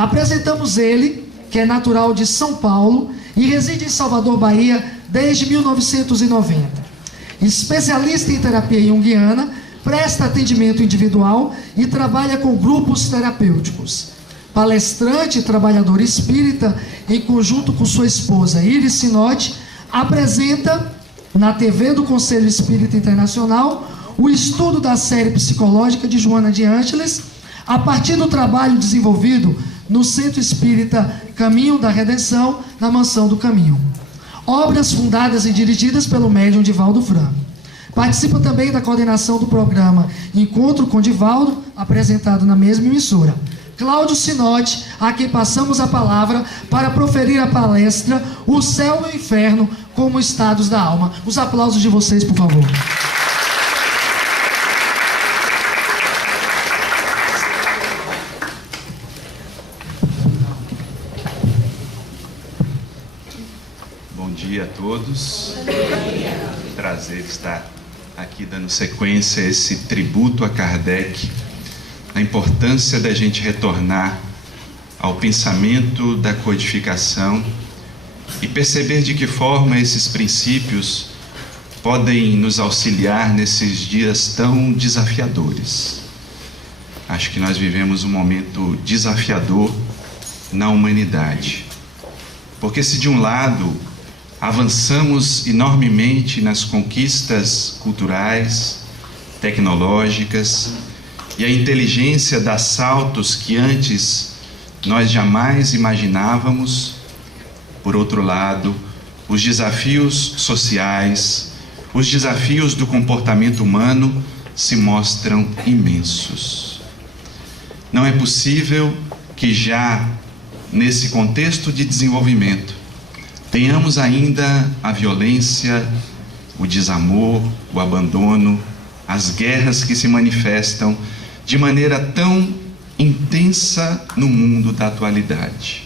Apresentamos ele, que é natural de São Paulo e reside em Salvador, Bahia, desde 1990. Especialista em terapia junguiana, presta atendimento individual e trabalha com grupos terapêuticos. Palestrante e trabalhador espírita, em conjunto com sua esposa Iris Sinotti, apresenta na TV do Conselho Espírita Internacional o estudo da série psicológica de Joana de Ângeles, a partir do trabalho desenvolvido no Centro Espírita Caminho da Redenção, na Mansão do Caminho. Obras fundadas e dirigidas pelo médium Divaldo Franco. Participa também da coordenação do programa Encontro com Divaldo, apresentado na mesma emissora. Cláudio Sinotti, a quem passamos a palavra para proferir a palestra O Céu e o Inferno como Estados da Alma. Os aplausos de vocês, por favor. Bom dia a todos. Prazer estar aqui dando sequência a esse tributo a Kardec, a importância da gente retornar ao pensamento da codificação e perceber de que forma esses princípios podem nos auxiliar nesses dias tão desafiadores. Acho que nós vivemos um momento desafiador na humanidade, porque se de um lado avançamos enormemente nas conquistas culturais, tecnológicas, e a inteligência dá saltos que antes nós jamais imaginávamos. Por outro lado, os desafios sociais, os desafios do comportamento humano se mostram imensos. Não é possível que já nesse contexto de desenvolvimento tenhamos ainda a violência, o desamor, o abandono, as guerras que se manifestam de maneira tão intensa no mundo da atualidade.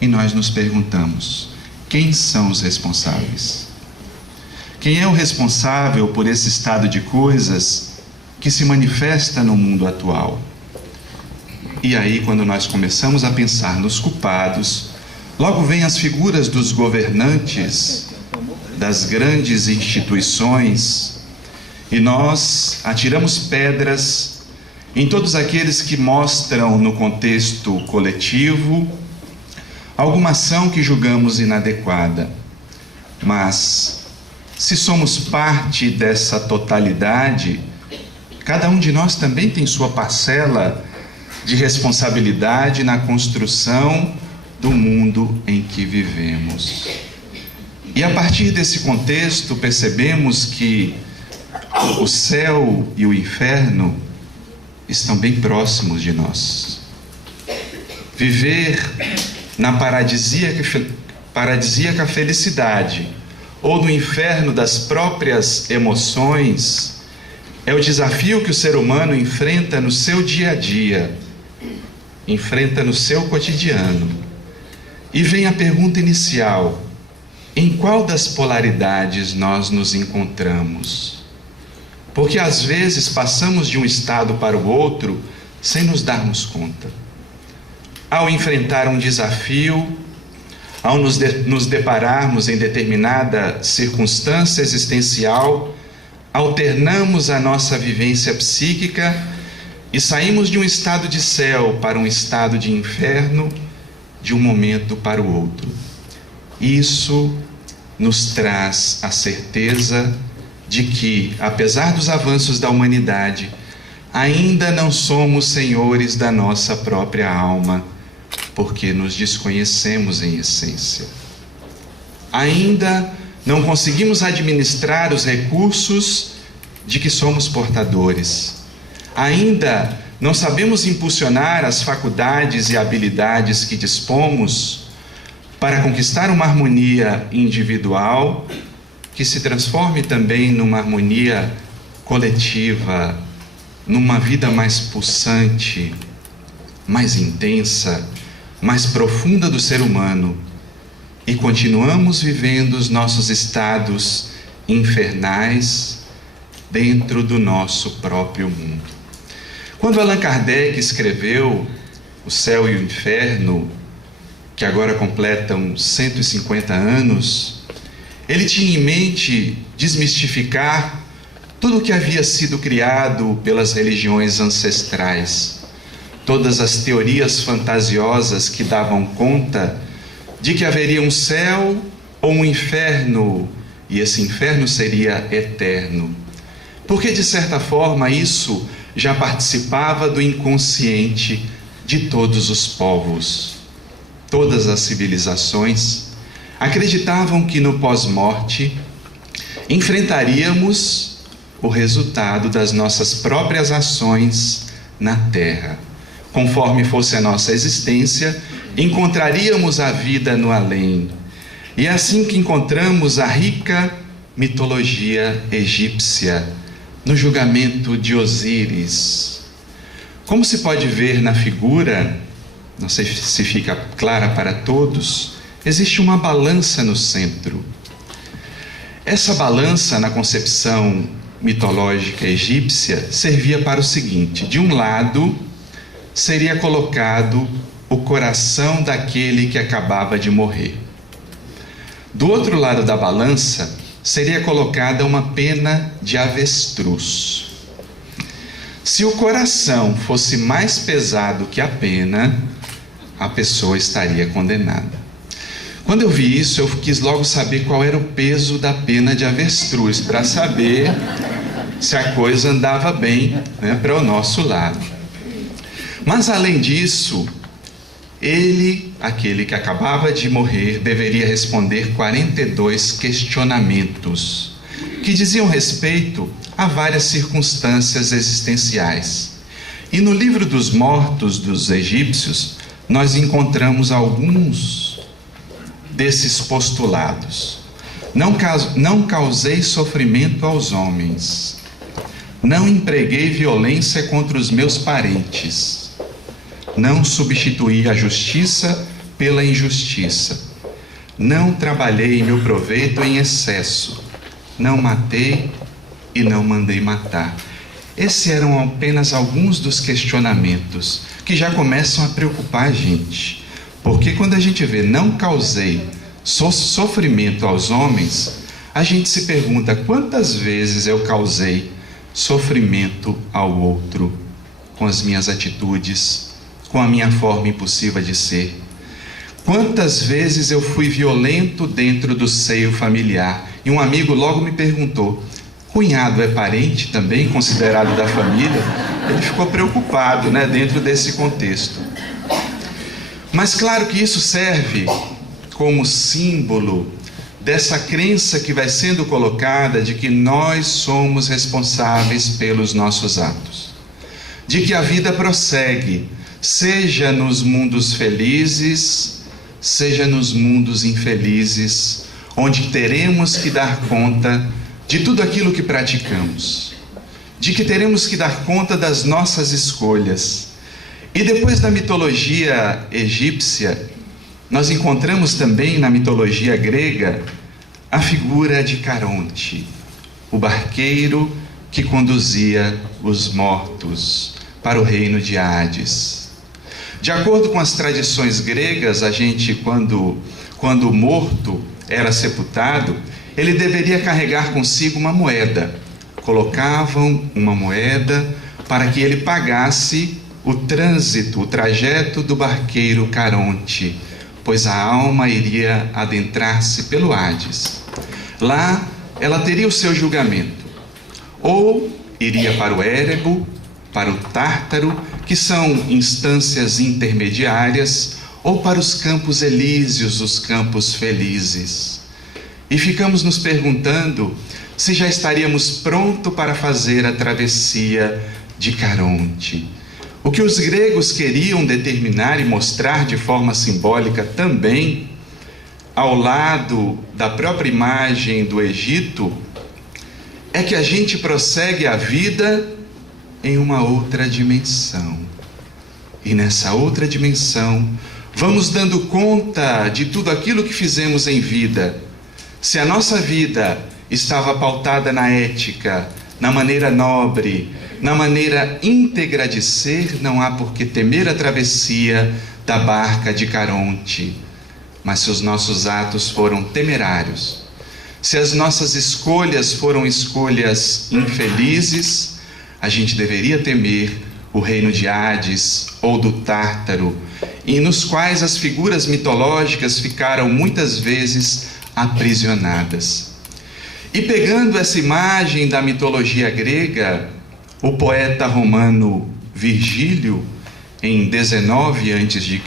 E nós nos perguntamos, quem são os responsáveis? Quem é o responsável por esse estado de coisas que se manifesta no mundo atual? E aí, quando nós começamos a pensar nos culpados, logo vêm as figuras dos governantes, das grandes instituições, e nós atiramos pedras em todos aqueles que mostram no contexto coletivo alguma ação que julgamos inadequada. Mas, se somos parte dessa totalidade, cada um de nós também tem sua parcela de responsabilidade na construção do mundo em que vivemos. E a partir desse contexto percebemos que o céu e o inferno estão bem próximos de nós. Viver na paradisíaca felicidade ou no inferno das próprias emoções é o desafio que o ser humano enfrenta no seu dia a dia, enfrenta no seu cotidiano. E vem a pergunta inicial: em qual das polaridades nós nos encontramos? Porque às vezes passamos de um estado para o outro sem nos darmos conta. Ao enfrentar um desafio, ao nos depararmos em determinada circunstância existencial, alternamos a nossa vivência psíquica e saímos de um estado de céu para um estado de inferno, de um momento para o outro. Isso nos traz a certeza de que, apesar dos avanços da humanidade, ainda não somos senhores da nossa própria alma, porque nos desconhecemos em essência. Ainda não conseguimos administrar os recursos de que somos portadores. Ainda não sabemos impulsionar as faculdades e habilidades que dispomos para conquistar uma harmonia individual que se transforme também numa harmonia coletiva, numa vida mais pulsante, mais intensa, mais profunda do ser humano, e continuamos vivendo os nossos estados infernais dentro do nosso próprio mundo. Quando Allan Kardec escreveu o céu e o inferno, que agora completam 150 anos, ele tinha em mente desmistificar tudo o que havia sido criado pelas religiões ancestrais, todas as teorias fantasiosas que davam conta de que haveria um céu ou um inferno, e esse inferno seria eterno. Porque, de certa forma, isso já participava do inconsciente de todos os povos. Todas as civilizações acreditavam que no pós-morte enfrentaríamos o resultado das nossas próprias ações na Terra. Conforme fosse a nossa existência, encontraríamos a vida no além. E é assim que encontramos a rica mitologia egípcia no julgamento de Osíris. Como se pode ver na figura, não sei se fica clara para todos, existe uma balança no centro. Essa balança, na concepção mitológica egípcia, servia para o seguinte: de um lado seria colocado o coração daquele que acabava de morrer. Do outro lado da balança seria colocada uma pena de avestruz. Se o coração fosse mais pesado que a pena, a pessoa estaria condenada. Quando eu vi isso, eu quis logo saber qual era o peso da pena de avestruz, para saber se a coisa andava bem, né, para o nosso lado. Mas além disso, ele, aquele que acabava de morrer, deveria responder 42 questionamentos que diziam respeito a várias circunstâncias existenciais. E no livro dos mortos dos egípcios, nós encontramos alguns desses postulados. Não causei sofrimento aos homens. Não empreguei violência contra os meus parentes. Não substituí a justiça pela injustiça. Não trabalhei em meu proveito em excesso. Não matei e não mandei matar. Esses eram apenas alguns dos questionamentos que já começam a preocupar a gente. Porque quando a gente vê não causei sofrimento aos homens, a gente se pergunta quantas vezes eu causei sofrimento ao outro com as minhas atitudes, com a minha forma impulsiva de ser. Quantas vezes eu fui violento dentro do seio familiar? E um amigo logo me perguntou: cunhado é parente também, considerado da família? Ele ficou preocupado, né, dentro desse contexto. Mas claro que isso serve como símbolo dessa crença que vai sendo colocada de que nós somos responsáveis pelos nossos atos. De que a vida prossegue, seja nos mundos felizes, seja nos mundos infelizes, onde teremos que dar conta de tudo aquilo que praticamos, de que teremos que dar conta das nossas escolhas. E depois da mitologia egípcia, nós encontramos também na mitologia grega a figura de Caronte, o barqueiro que conduzia os mortos para o reino de Hades. De acordo com as tradições gregas, a gente, quando o morto era sepultado, ele deveria carregar consigo uma moeda. Colocavam uma moeda para que ele pagasse o trânsito, o trajeto do barqueiro Caronte, pois a alma iria adentrar-se pelo Hades. Lá ela teria o seu julgamento. Ou iria para o Érebo, para o Tártaro, que são instâncias intermediárias, ou para os campos elíseos, os campos felizes. E ficamos nos perguntando se já estaríamos prontos para fazer a travessia de Caronte. O que os gregos queriam determinar e mostrar de forma simbólica também, ao lado da própria imagem do Egito, é que a gente prossegue a vida em uma outra dimensão. E nessa outra dimensão, vamos dando conta de tudo aquilo que fizemos em vida. Se a nossa vida estava pautada na ética, na maneira nobre, na maneira íntegra de ser, não há por que temer a travessia da barca de Caronte. Mas se os nossos atos foram temerários, se as nossas escolhas foram escolhas infelizes, a gente deveria temer o reino de Hades ou do Tártaro, e nos quais as figuras mitológicas ficaram muitas vezes aprisionadas. E pegando essa imagem da mitologia grega, o poeta romano Virgílio, em 19 a.C.,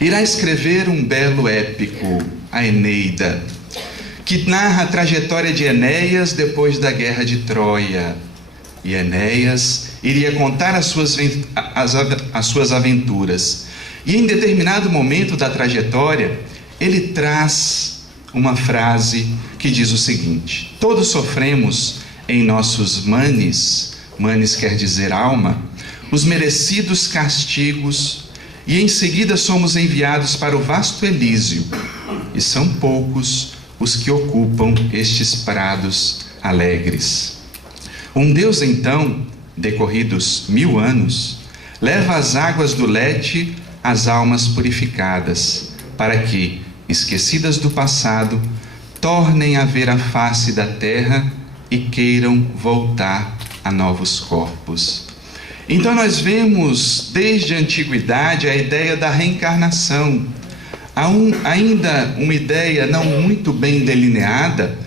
irá escrever um belo épico, a Eneida, que narra a trajetória de Enéas depois da guerra de Troia. E Enéas iria contar as suas aventuras. E em determinado momento da trajetória, ele traz uma frase que diz o seguinte: todos sofremos em nossos manes, manes quer dizer alma, os merecidos castigos, e em seguida somos enviados para o vasto Elísio, e são poucos os que ocupam estes prados alegres. Um Deus, então, decorridos 1000 anos, leva às águas do Lete as almas purificadas, para que, esquecidas do passado, tornem a ver a face da terra e queiram voltar a novos corpos. Então nós vemos desde a antiguidade a ideia da reencarnação, ainda uma ideia não muito bem delineada,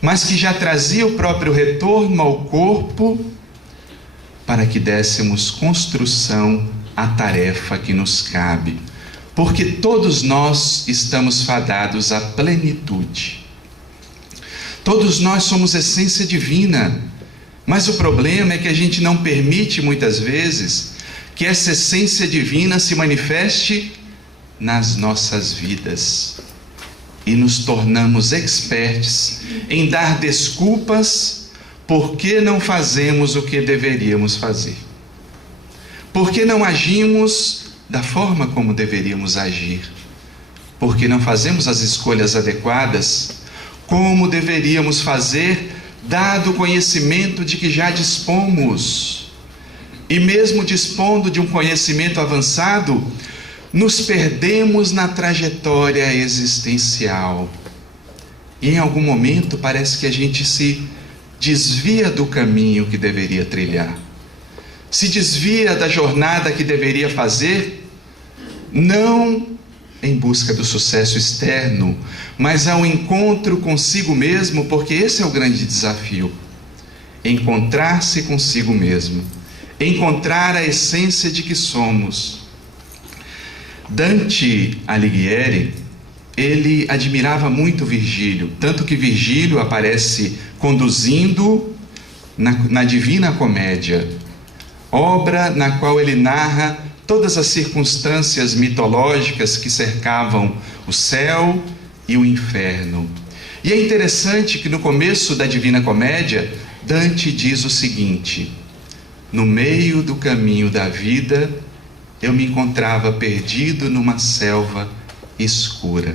mas que já trazia o próprio retorno ao corpo para que dessemos construção à tarefa que nos cabe, porque todos nós estamos fadados à plenitude. Todos nós somos essência divina, mas o problema é que a gente não permite muitas vezes que essa essência divina se manifeste nas nossas vidas. E nos tornamos expertos em dar desculpas porque não fazemos o que deveríamos fazer. Porque não agimos da forma como deveríamos agir. Porque não fazemos as escolhas adequadas como deveríamos fazer, dado o conhecimento de que já dispomos. E mesmo dispondo de um conhecimento avançado, nos perdemos na trajetória existencial. E em algum momento parece que a gente se desvia do caminho que deveria trilhar. Se desvia da jornada que deveria fazer, não em busca do sucesso externo, mas ao encontro consigo mesmo, porque esse é o grande desafio. Encontrar-se consigo mesmo, encontrar a essência de que somos. Dante Alighieri, ele admirava muito Virgílio, tanto que Virgílio aparece conduzindo na Divina Comédia, obra na qual ele narra todas as circunstâncias mitológicas que cercavam o céu e o inferno. E é interessante que no começo da Divina Comédia, Dante diz o seguinte: no meio do caminho da vida, eu me encontrava perdido numa selva escura.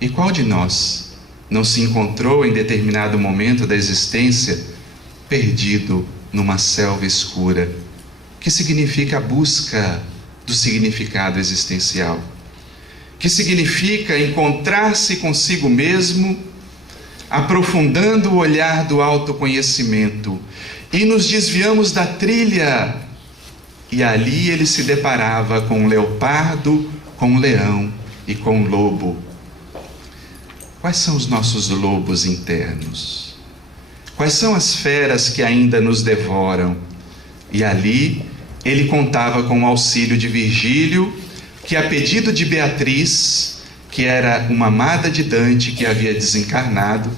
E qual de nós não se encontrou em determinado momento da existência perdido numa selva escura? Que significa a busca do significado existencial, que significa encontrar-se consigo mesmo, aprofundando o olhar do autoconhecimento, e nos desviamos da trilha, e ali ele se deparava com um leopardo, com um leão e com um lobo. Quais são os nossos lobos internos? Quais são as feras que ainda nos devoram? E ali ele contava com o auxílio de Virgílio, que a pedido de Beatriz, que era uma amada de Dante que havia desencarnado,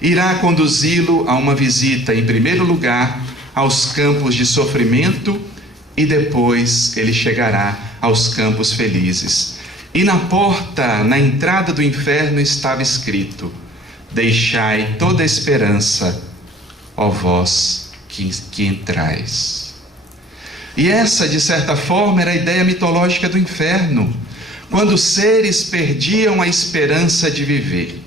irá conduzi-lo a uma visita, em primeiro lugar, aos campos de sofrimento, e depois ele chegará aos campos felizes. E na porta, na entrada do inferno, estava escrito: deixai toda a esperança, ó vós que entrais. E essa, de certa forma, era a ideia mitológica do inferno, quando os seres perdiam a esperança de viver.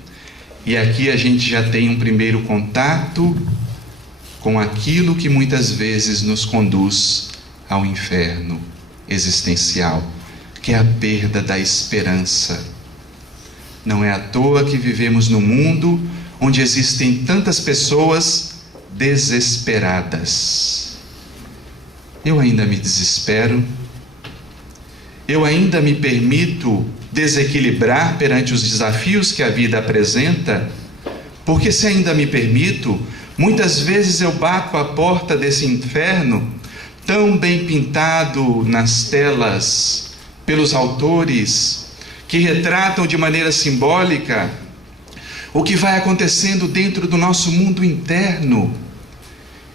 E aqui a gente já tem um primeiro contato com aquilo que muitas vezes nos conduz ao inferno existencial, que é a perda da esperança. Não é à toa que vivemos num mundo onde existem tantas pessoas desesperadas. Eu ainda me desespero? Eu ainda me permito desequilibrar perante os desafios que a vida apresenta? Porque se ainda me permito, muitas vezes eu bato a porta desse inferno tão bem pintado nas telas pelos autores que retratam de maneira simbólica o que vai acontecendo dentro do nosso mundo interno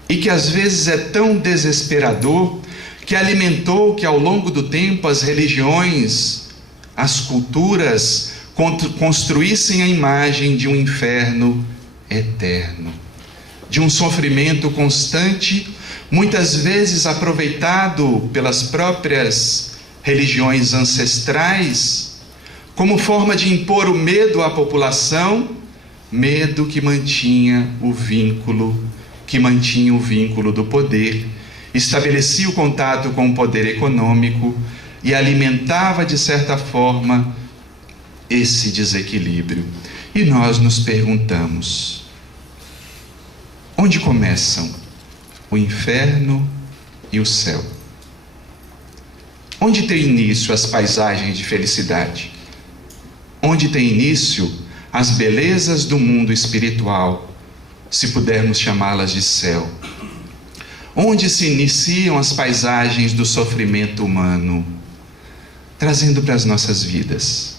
e que às vezes é tão desesperador que alimentou que ao longo do tempo as religiões, as culturas construíssem a imagem de um inferno eterno, de um sofrimento constante, muitas vezes aproveitado pelas próprias religiões ancestrais como forma de impor o medo à população, medo que mantinha o vínculo do poder, estabelecia o contato com o poder econômico e alimentava, de certa forma, esse desequilíbrio. E nós nos perguntamos: onde começam o inferno e o céu? Onde tem início as paisagens de felicidade? Onde tem início as belezas do mundo espiritual, se pudermos chamá-las de céu? Onde se iniciam as paisagens do sofrimento humano, trazendo para as nossas vidas?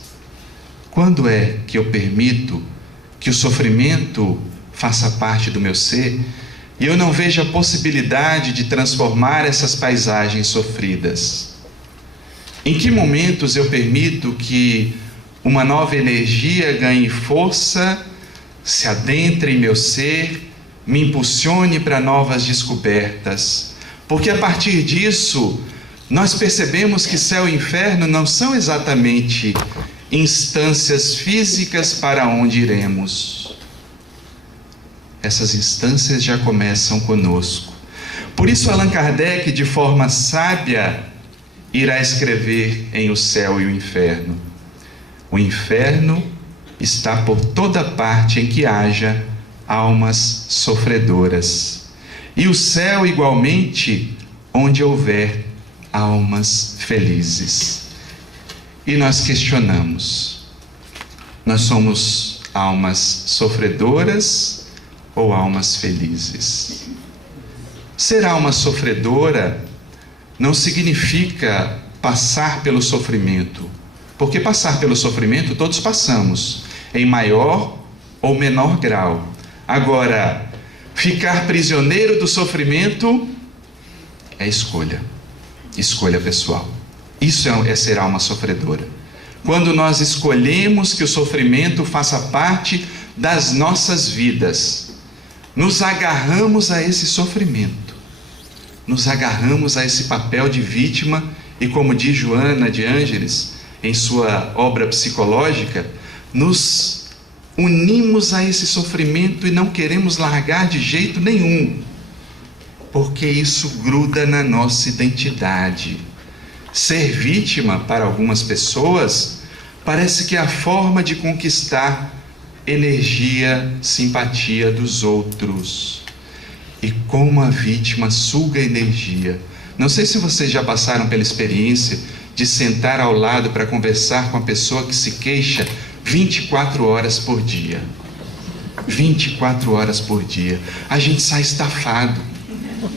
Quando é que eu permito que o sofrimento faça parte do meu ser e eu não vejo a possibilidade de transformar essas paisagens sofridas? Em que momentos eu permito que uma nova energia ganhe força, se adentre em meu ser, me impulsione para novas descobertas? Porque a partir disso, nós percebemos que céu e inferno não são exatamente instâncias físicas para onde iremos. Essas instâncias já começam conosco. Por isso Allan Kardec, de forma sábia, irá escrever em O Céu e o Inferno: o inferno está por toda parte em que haja almas sofredoras, e o céu igualmente onde houver almas felizes. E nós questionamos: nós somos almas sofredoras ou almas felizes? Ser alma sofredora não significa passar pelo sofrimento, porque passar pelo sofrimento todos passamos, em maior ou menor grau. Agora, ficar prisioneiro do sofrimento é escolha pessoal. Isso é ser alma sofredora. Quando nós escolhemos que o sofrimento faça parte das nossas vidas, nos agarramos a esse sofrimento, nos agarramos a esse papel de vítima, e como diz Joana de Ângeles em sua obra psicológica, nos unimos a esse sofrimento e não queremos largar de jeito nenhum, porque isso gruda na nossa identidade. Ser vítima, para algumas pessoas, parece que é a forma de conquistar energia, simpatia dos outros. E como a vítima suga energia. Não sei se vocês já passaram pela experiência de sentar ao lado para conversar com a pessoa que se queixa 24 horas por dia. 24 horas por dia. A gente sai estafado.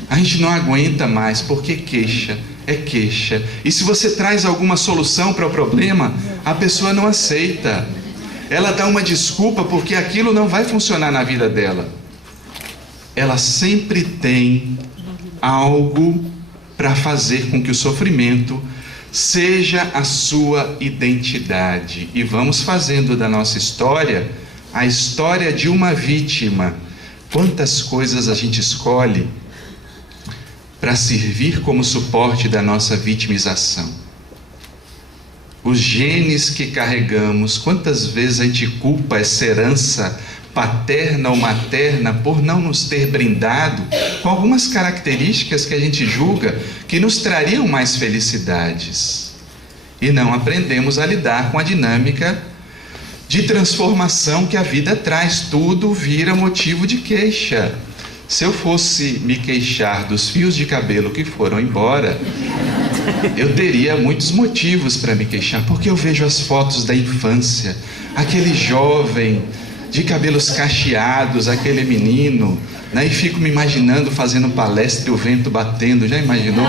A gente não aguenta mais, porque queixa é queixa. E se você traz alguma solução para o problema, a pessoa não aceita. Ela dá uma desculpa porque aquilo não vai funcionar na vida dela. Ela sempre tem algo para fazer com que o sofrimento seja a sua identidade. E vamos fazendo da nossa história a história de uma vítima. Quantas coisas a gente escolhe para servir como suporte da nossa vitimização. os genes que carregamos. Quantas vezes a gente culpa essa herança paterna ou materna por não nos ter brindado com algumas características que a gente julga que nos trariam mais felicidades, e não aprendemos a lidar com a dinâmica de transformação que a vida traz. Tudo vira motivo de queixa. Se eu fosse me queixar dos fios de cabelo que foram embora, eu teria muitos motivos para me queixar, porque eu vejo as fotos da infância, aquele jovem de cabelos cacheados, aquele menino, né? E fico me imaginando fazendo palestra e o vento batendo. Já imaginou?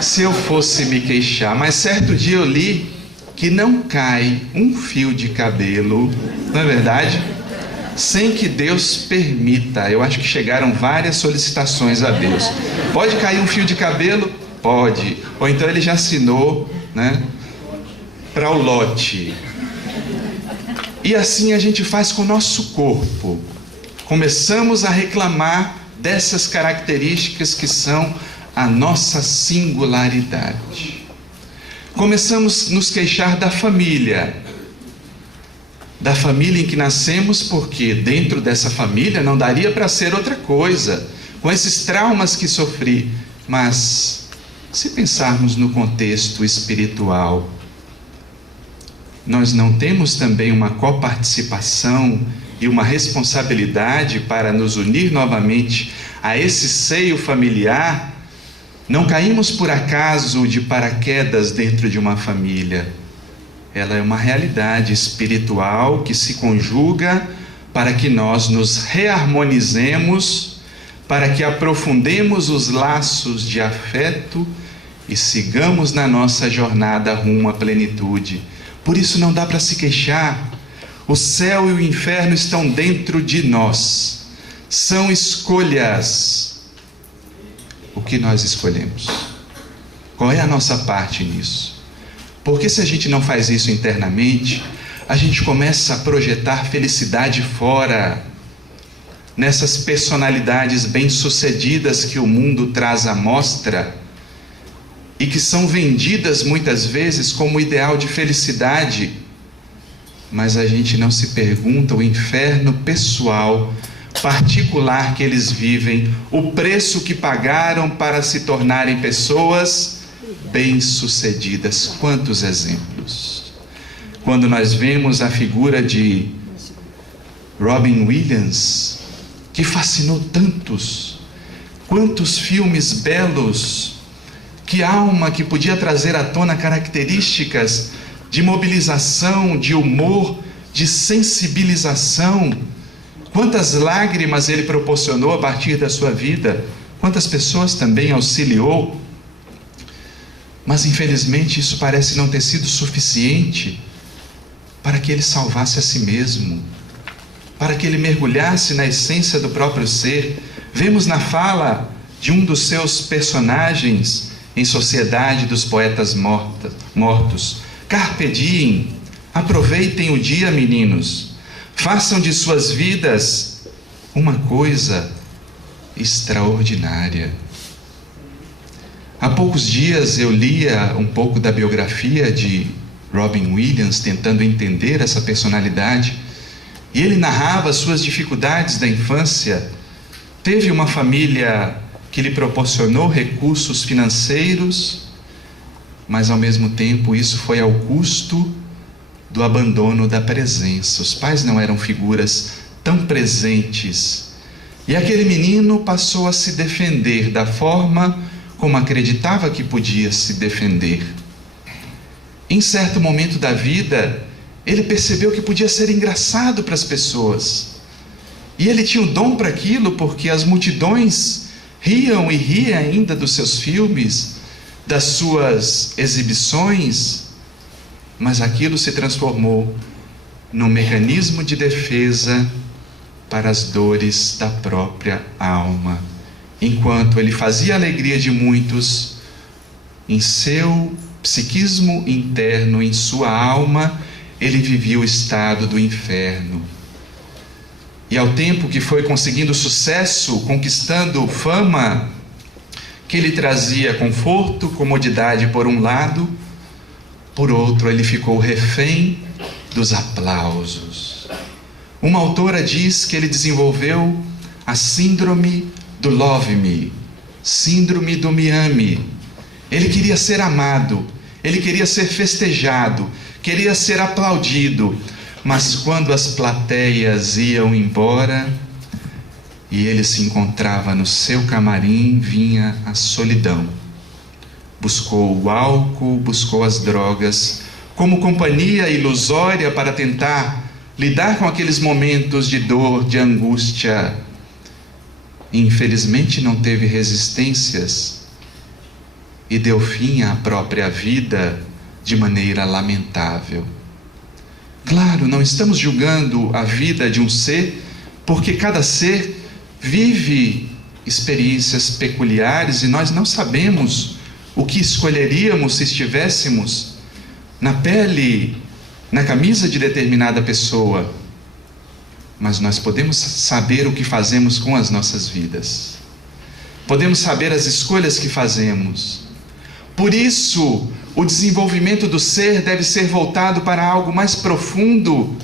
Se eu fosse me queixar. Mas certo dia eu li que não cai um fio de cabelo, não é verdade? Sem que Deus permita. Eu acho que chegaram várias solicitações a Deus. Pode cair um fio de cabelo? Pode. Ou então ele já assinou, né, para o lote. E assim a gente faz com o nosso corpo. Começamos a reclamar dessas características que são a nossa singularidade. Começamos a nos queixar da família em que nascemos, porque dentro dessa família não daria para ser outra coisa, com esses traumas que sofri. Mas se pensarmos no contexto espiritual, nós não temos também uma coparticipação e uma responsabilidade para nos unir novamente a esse seio familiar? Não caímos por acaso de paraquedas dentro de uma família. Ela é uma realidade espiritual que se conjuga para que nós nos reharmonizemos, para que aprofundemos os laços de afeto e sigamos na nossa jornada rumo à plenitude. Por isso não dá para se queixar. O céu e o inferno estão dentro de nós. São escolhas. O que nós escolhemos? Qual é a nossa parte nisso? Porque se a gente não faz isso internamente, a gente começa a projetar felicidade fora, nessas personalidades bem-sucedidas que o mundo traz à mostra e que são vendidas muitas vezes como ideal de felicidade. Mas a gente não se pergunta o inferno pessoal, particular que eles vivem, o preço que pagaram para se tornarem pessoas bem-sucedidas. Quantos exemplos! Quando nós vemos a figura de Robin Williams, que fascinou tantos, quantos filmes belos, que alma que podia trazer à tona características de mobilização, de humor, de sensibilização. Quantas lágrimas ele proporcionou a partir da sua vida, quantas pessoas também auxiliou. Mas infelizmente isso parece não ter sido suficiente para que ele salvasse a si mesmo, para que ele mergulhasse na essência do próprio ser. Vemos na fala de um dos seus personagens em Sociedade dos Poetas Mortos: Carpe diem, aproveitem o dia, meninos, façam de suas vidas uma coisa extraordinária. Há poucos dias eu lia um pouco da biografia de Robin Williams, tentando entender essa personalidade, e ele narrava as suas dificuldades da infância. Teve uma família que lhe proporcionou recursos financeiros, mas ao mesmo tempo isso foi ao custo do abandono da presença. Os pais não eram figuras tão presentes, e aquele menino passou a se defender da forma como acreditava que podia se defender. Em certo momento da vida, ele percebeu que podia ser engraçado para as pessoas, e ele tinha o dom para aquilo, porque as multidões riam e riam ainda dos seus filmes, das suas exibições, mas aquilo se transformou num mecanismo de defesa para as dores da própria alma. Enquanto ele fazia a alegria de muitos, em seu psiquismo interno, em sua alma, ele vivia o estado do inferno. E ao tempo que foi conseguindo sucesso, conquistando fama, que lhe trazia conforto, comodidade por um lado, Por outro, ele ficou refém dos aplausos. Uma autora diz que ele desenvolveu a síndrome do love me, síndrome do me ame. Ele queria ser amado, ele queria ser festejado, queria ser aplaudido, mas quando as plateias iam embora e ele se encontrava no seu camarim, vinha a solidão. Buscou o álcool, buscou as drogas, como companhia ilusória para tentar lidar com aqueles momentos de dor, de angústia. Infelizmente não teve resistências e deu fim à própria vida de maneira lamentável. Claro, não estamos julgando a vida de um ser, porque cada ser vive experiências peculiares e nós não sabemos o que escolheríamos se estivéssemos na pele, na camisa de determinada pessoa. Mas nós podemos saber o que fazemos com as nossas vidas. Podemos saber as escolhas que fazemos. Por isso, o desenvolvimento do ser deve ser voltado para algo mais profundo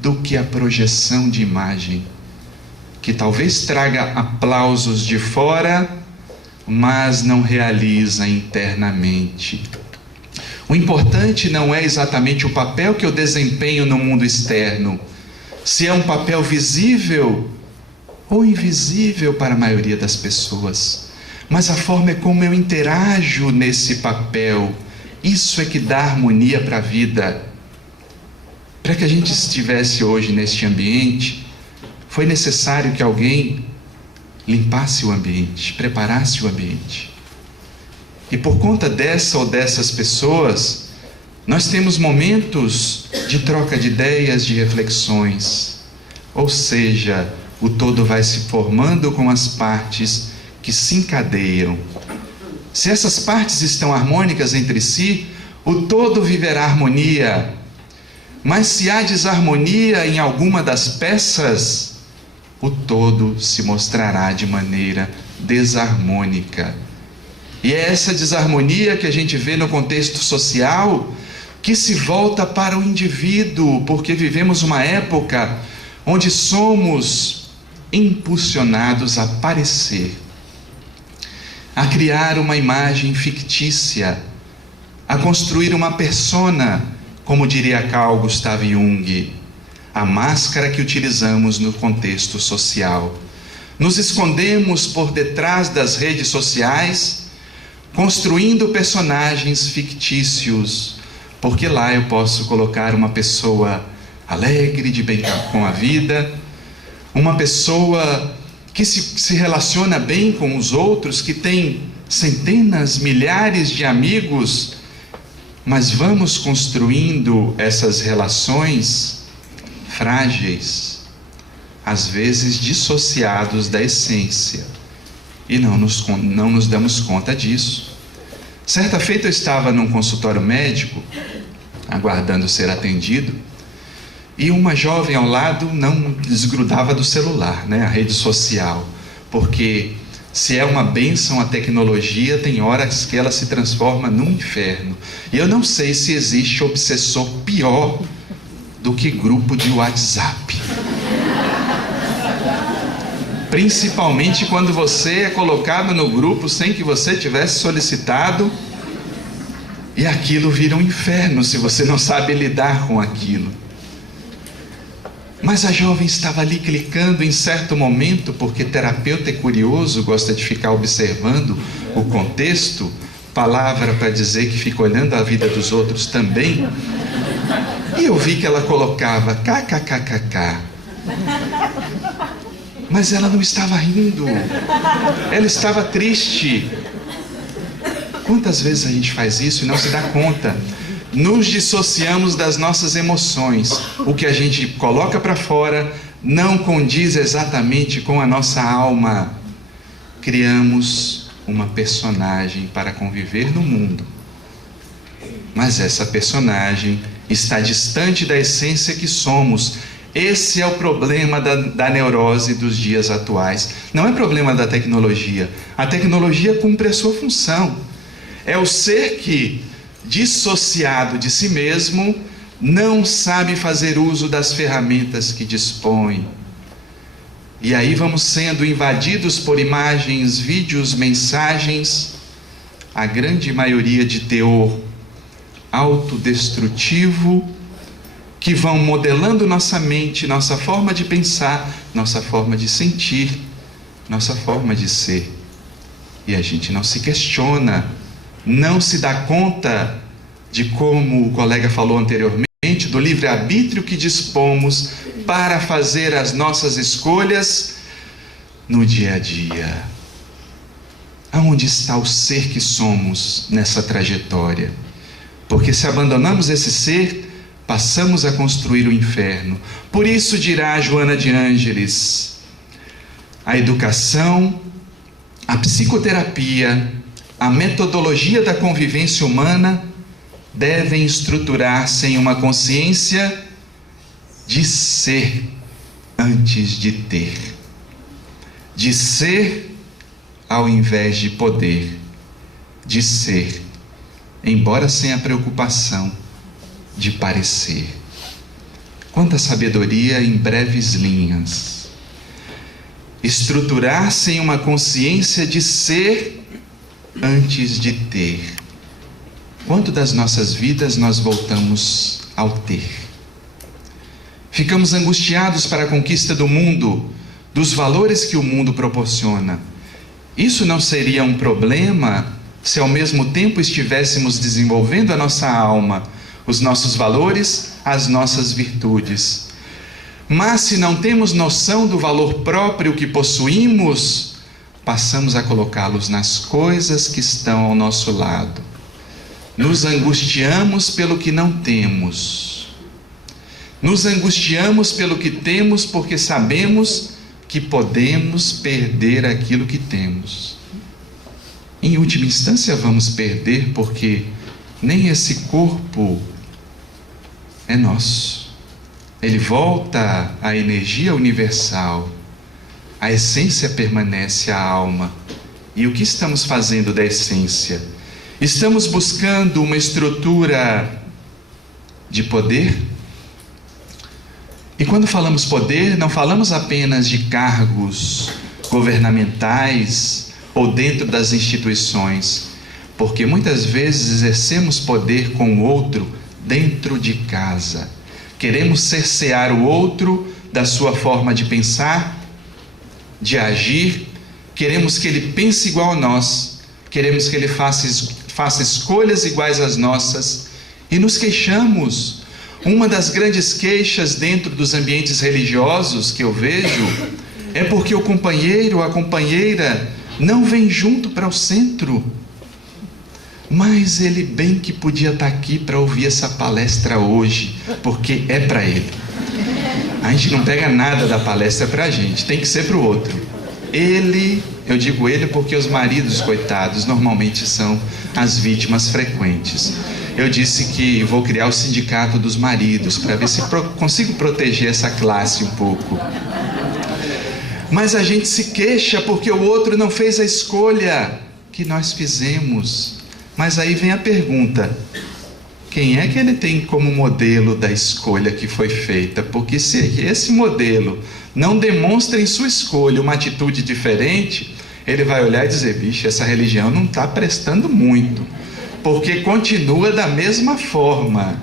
do que a projeção de imagem, que talvez traga aplausos de fora, mas não realiza internamente. O importante não é exatamente o papel que eu desempenho no mundo externo, se é um papel visível ou invisível para a maioria das pessoas, mas a forma é como eu interajo nesse papel. Isso é que dá harmonia para a vida. Para que a gente estivesse hoje neste ambiente, foi necessário que alguém limpasse o ambiente, preparasse o ambiente. E por conta dessa ou dessas pessoas, nós temos momentos de troca de ideias, de reflexões. Ou seja, o todo vai se formando com as partes que se encadeiam. Se essas partes estão harmônicas entre si, o todo viverá harmonia. Mas se há desarmonia em alguma das peças, o todo se mostrará de maneira desarmônica. E é essa desarmonia que a gente vê no contexto social, que se volta para o indivíduo, porque vivemos uma época onde somos impulsionados a parecer, a criar uma imagem fictícia, a construir uma persona, como diria Carl Gustav Jung, a máscara que utilizamos no contexto social. Nos escondemos por detrás das redes sociais, construindo personagens fictícios, porque lá eu posso colocar uma pessoa alegre, de bem com a vida, uma pessoa que se relaciona bem com os outros, que tem centenas, milhares de amigos, mas vamos construindo essas relações frágeis, às vezes dissociados da essência, e não nos damos conta disso. Certa feita eu estava num consultório médico, aguardando ser atendido, e uma jovem ao lado não desgrudava do celular, a rede social, porque se é uma bênção a tecnologia, tem horas que ela se transforma num inferno. E eu não sei se existe obsessor pior do que grupo de WhatsApp. Principalmente quando você é colocado no grupo sem que você tivesse solicitado, e aquilo vira um inferno se você não sabe lidar com aquilo. Mas a jovem estava ali clicando em certo momento, porque terapeuta é curioso, gosta de ficar observando o contexto, palavra para dizer que fica olhando a vida dos outros também. E eu vi que ela colocava kkkk. Mas ela não estava rindo, ela estava triste. Quantas vezes a gente faz isso e não se dá conta? Nos dissociamos das nossas emoções. O que a gente coloca para fora não condiz exatamente com a nossa alma. Criamos uma personagem para conviver no mundo, mas essa personagem está distante da essência que somos. Esse é o problema da neurose dos dias atuais. Não é problema da tecnologia. A tecnologia cumpre a sua função. É o ser que dissociado de si mesmo, não sabe fazer uso das ferramentas que dispõe. E aí vamos sendo invadidos por imagens, vídeos, mensagens, a grande maioria de teor autodestrutivo, que vão modelando nossa mente, nossa forma de pensar, nossa forma de sentir, nossa forma de ser. E a gente não se questiona, não se dá conta de, como o colega falou anteriormente, do livre-arbítrio que dispomos para fazer as nossas escolhas no dia a dia. Aonde está o ser que somos nessa trajetória? Porque se abandonamos esse ser, passamos a construir o inferno. Por isso dirá Joana de Ângeles: a educação, a psicoterapia, a metodologia da convivência humana devem estruturar-se em uma consciência de ser antes de ter. De ser ao invés de poder. De ser, embora sem a preocupação de parecer. Quanta sabedoria em breves linhas. Estruturar-se em uma consciência de ser antes de ter. Quanto das nossas vidas nós voltamos ao ter? Ficamos angustiados para a conquista do mundo, dos valores que o mundo proporciona. Isso não seria um problema se ao mesmo tempo estivéssemos desenvolvendo a nossa alma, os nossos valores, as nossas virtudes. Mas se não temos noção do valor próprio que possuímos, passamos a colocá-los nas coisas que estão ao nosso lado. Nos angustiamos pelo que não temos. Nos angustiamos pelo que temos porque sabemos que podemos perder aquilo que temos. Em última instância, vamos perder porque nem esse corpo é nosso. Ele volta à energia universal. A essência permanece, a alma. E o que estamos fazendo da essência? Estamos buscando uma estrutura de poder? E quando falamos poder, não falamos apenas de cargos governamentais ou dentro das instituições, porque muitas vezes exercemos poder com o outro dentro de casa. Queremos cercear o outro da sua forma de pensar, de agir, queremos que ele pense igual a nós, queremos que ele faça escolhas iguais às nossas e nos queixamos. Uma das grandes queixas dentro dos ambientes religiosos que eu vejo é porque o companheiro ou a companheira não vem junto para o centro. Mas ele bem que podia estar aqui para ouvir essa palestra hoje, porque é para ele. A gente não pega nada da palestra para a gente, tem que ser para o outro. Ele, eu digo ele porque os maridos, coitados, normalmente são as vítimas frequentes. Eu disse que vou criar o sindicato dos maridos para ver se consigo proteger essa classe um pouco. Mas a gente se queixa porque o outro não fez a escolha que nós fizemos. Mas aí vem a pergunta: quem é que ele tem como modelo da escolha que foi feita? Porque se esse modelo não demonstra em sua escolha uma atitude diferente, ele vai olhar e dizer: bicho, essa religião não está prestando muito, porque continua da mesma forma.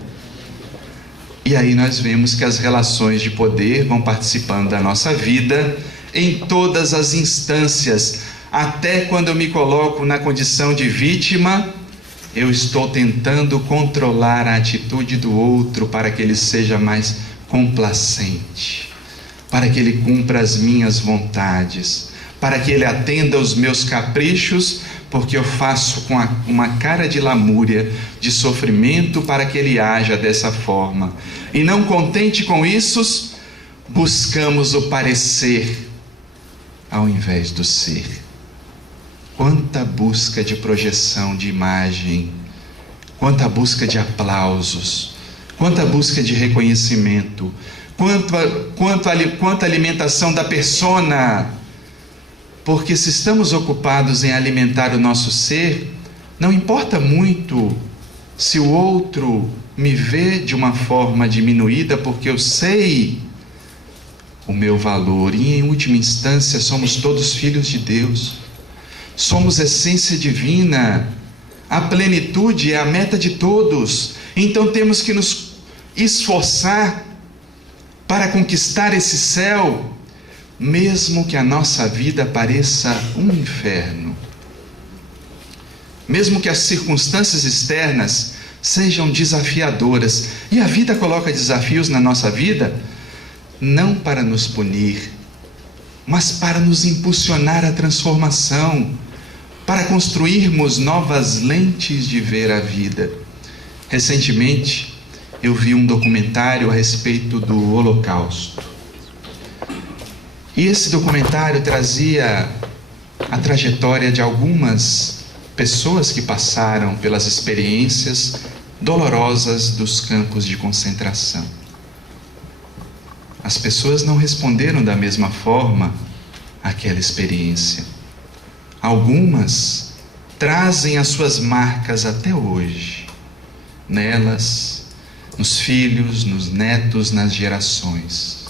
E aí nós vemos que as relações de poder vão participando da nossa vida em todas as instâncias. Até quando eu me coloco na condição de vítima, eu estou tentando controlar a atitude do outro para que ele seja mais complacente, para que ele cumpra as minhas vontades, para que ele atenda aos meus caprichos, porque eu faço com uma cara de lamúria, de sofrimento, para que ele haja dessa forma. E não contente com isso, buscamos o parecer ao invés do ser. Quanta busca de projeção de imagem, quanta busca de aplausos, quanta busca de reconhecimento, quanta alimentação da persona. Porque se estamos ocupados em alimentar o nosso ser, não importa muito se o outro me vê de uma forma diminuída, porque eu sei o meu valor. E em última instância, somos todos filhos de Deus. Somos essência divina. A plenitude é a meta de todos. Então temos que nos esforçar para conquistar esse céu, mesmo que a nossa vida pareça um inferno. Mesmo que as circunstâncias externas sejam desafiadoras. E a vida coloca desafios na nossa vida, não para nos punir, mas para nos impulsionar à transformação, para construirmos novas lentes de ver a vida. Recentemente, eu vi um documentário a respeito do Holocausto. E esse documentário trazia a trajetória de algumas pessoas que passaram pelas experiências dolorosas dos campos de concentração. As pessoas não responderam da mesma forma àquela experiência. Algumas trazem as suas marcas até hoje, nelas, nos filhos, nos netos, nas gerações.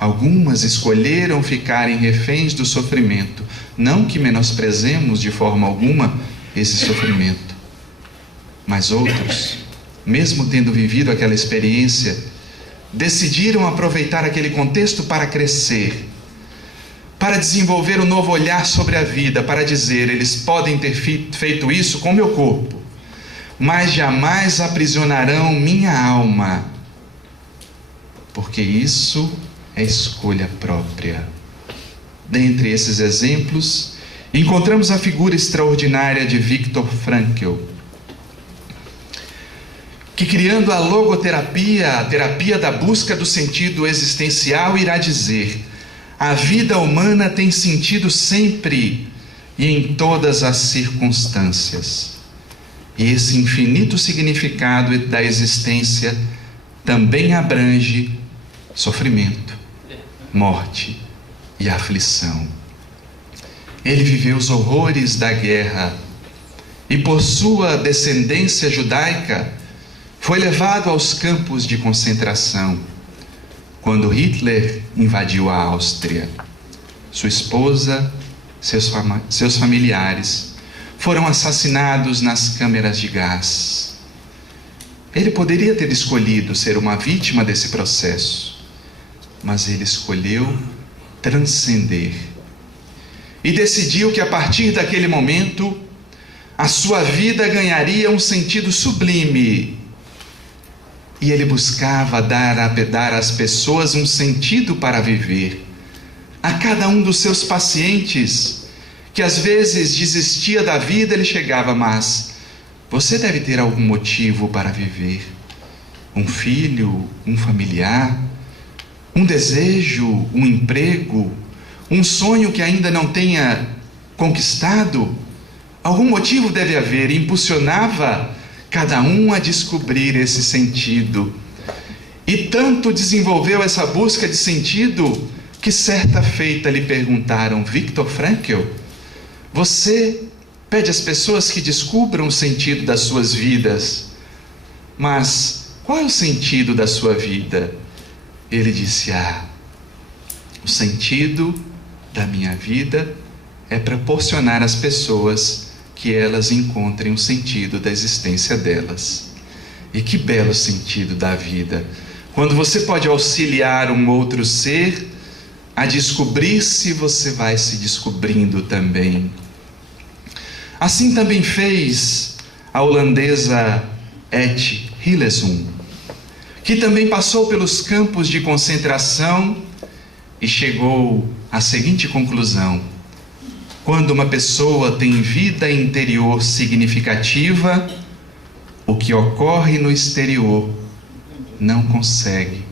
Algumas escolheram ficarem reféns do sofrimento. Não que menosprezemos de forma alguma esse sofrimento, mas outros, mesmo tendo vivido aquela experiência, decidiram aproveitar aquele contexto para crescer, para desenvolver um novo olhar sobre a vida, para dizer: eles podem ter feito isso com meu corpo, mas jamais aprisionarão minha alma, porque isso é escolha própria. Dentre esses exemplos, encontramos a figura extraordinária de Viktor Frankl, que, criando a logoterapia, a terapia da busca do sentido existencial, irá dizer: a vida humana tem sentido sempre e em todas as circunstâncias. E esse infinito significado da existência também abrange sofrimento, morte e aflição. Ele viveu os horrores da guerra e, por sua descendência judaica, foi levado aos campos de concentração. Quando Hitler invadiu a Áustria, sua esposa, seus familiares foram assassinados nas câmeras de gás. Ele poderia ter escolhido ser uma vítima desse processo, mas ele escolheu transcender e decidiu que a partir daquele momento a sua vida ganharia um sentido sublime. E ele buscava dar às pessoas um sentido para viver. A cada um dos seus pacientes, que às vezes desistia da vida, ele chegava: mas você deve ter algum motivo para viver. Um filho, um familiar, um desejo, um emprego, um sonho que ainda não tenha conquistado. Algum motivo deve haver. E impulsionava cada um a descobrir esse sentido. E tanto desenvolveu essa busca de sentido que certa feita lhe perguntaram: Viktor Frankl, você pede às pessoas que descubram o sentido das suas vidas, mas qual é o sentido da sua vida? Ele disse: o sentido da minha vida é proporcionar às pessoas que elas encontrem o sentido da existência delas. E que belo sentido da vida, quando você pode auxiliar um outro ser a descobrir-se, você vai se descobrindo também. Assim também fez a holandesa Et Hillesum, que também passou pelos campos de concentração e chegou à seguinte conclusão: quando uma pessoa tem vida interior significativa, o que ocorre no exterior não consegue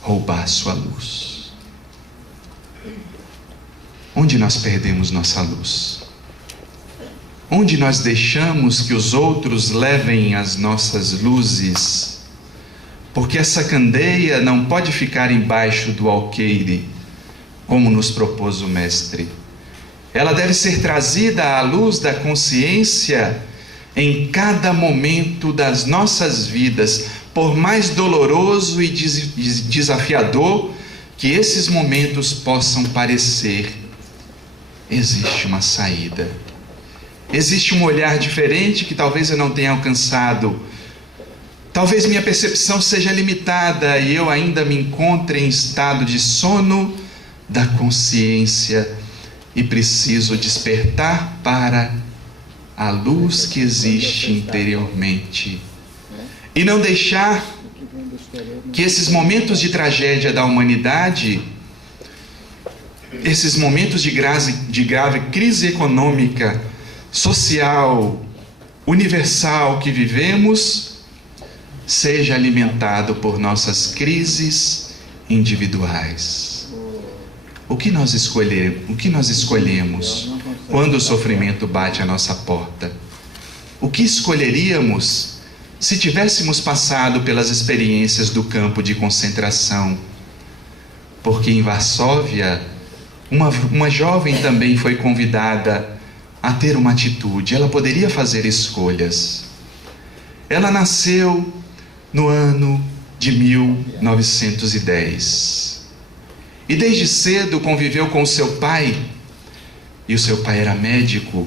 roubar sua luz. Onde nós perdemos nossa luz? Onde nós deixamos que os outros levem as nossas luzes? Porque essa candeia não pode ficar embaixo do alqueire, como nos propôs o Mestre. Ela deve ser trazida à luz da consciência em cada momento das nossas vidas, por mais doloroso e desafiador que esses momentos possam parecer, existe uma saída. Existe um olhar diferente que talvez eu não tenha alcançado. Talvez minha percepção seja limitada e eu ainda me encontre em estado de sono da consciência e preciso despertar para a luz que existe interiormente. E não deixar que esses momentos de tragédia da humanidade, esses momentos de grave crise econômica, social, universal que vivemos, seja alimentado por nossas crises individuais. O que nós escolhemos quando o sofrimento bate à nossa porta? O que escolheríamos se tivéssemos passado pelas experiências do campo de concentração? Porque em Varsóvia, uma jovem também foi convidada a ter uma atitude. Ela poderia fazer escolhas. Ela nasceu no ano de 1910. E desde cedo conviveu com o seu pai. E o seu pai era médico.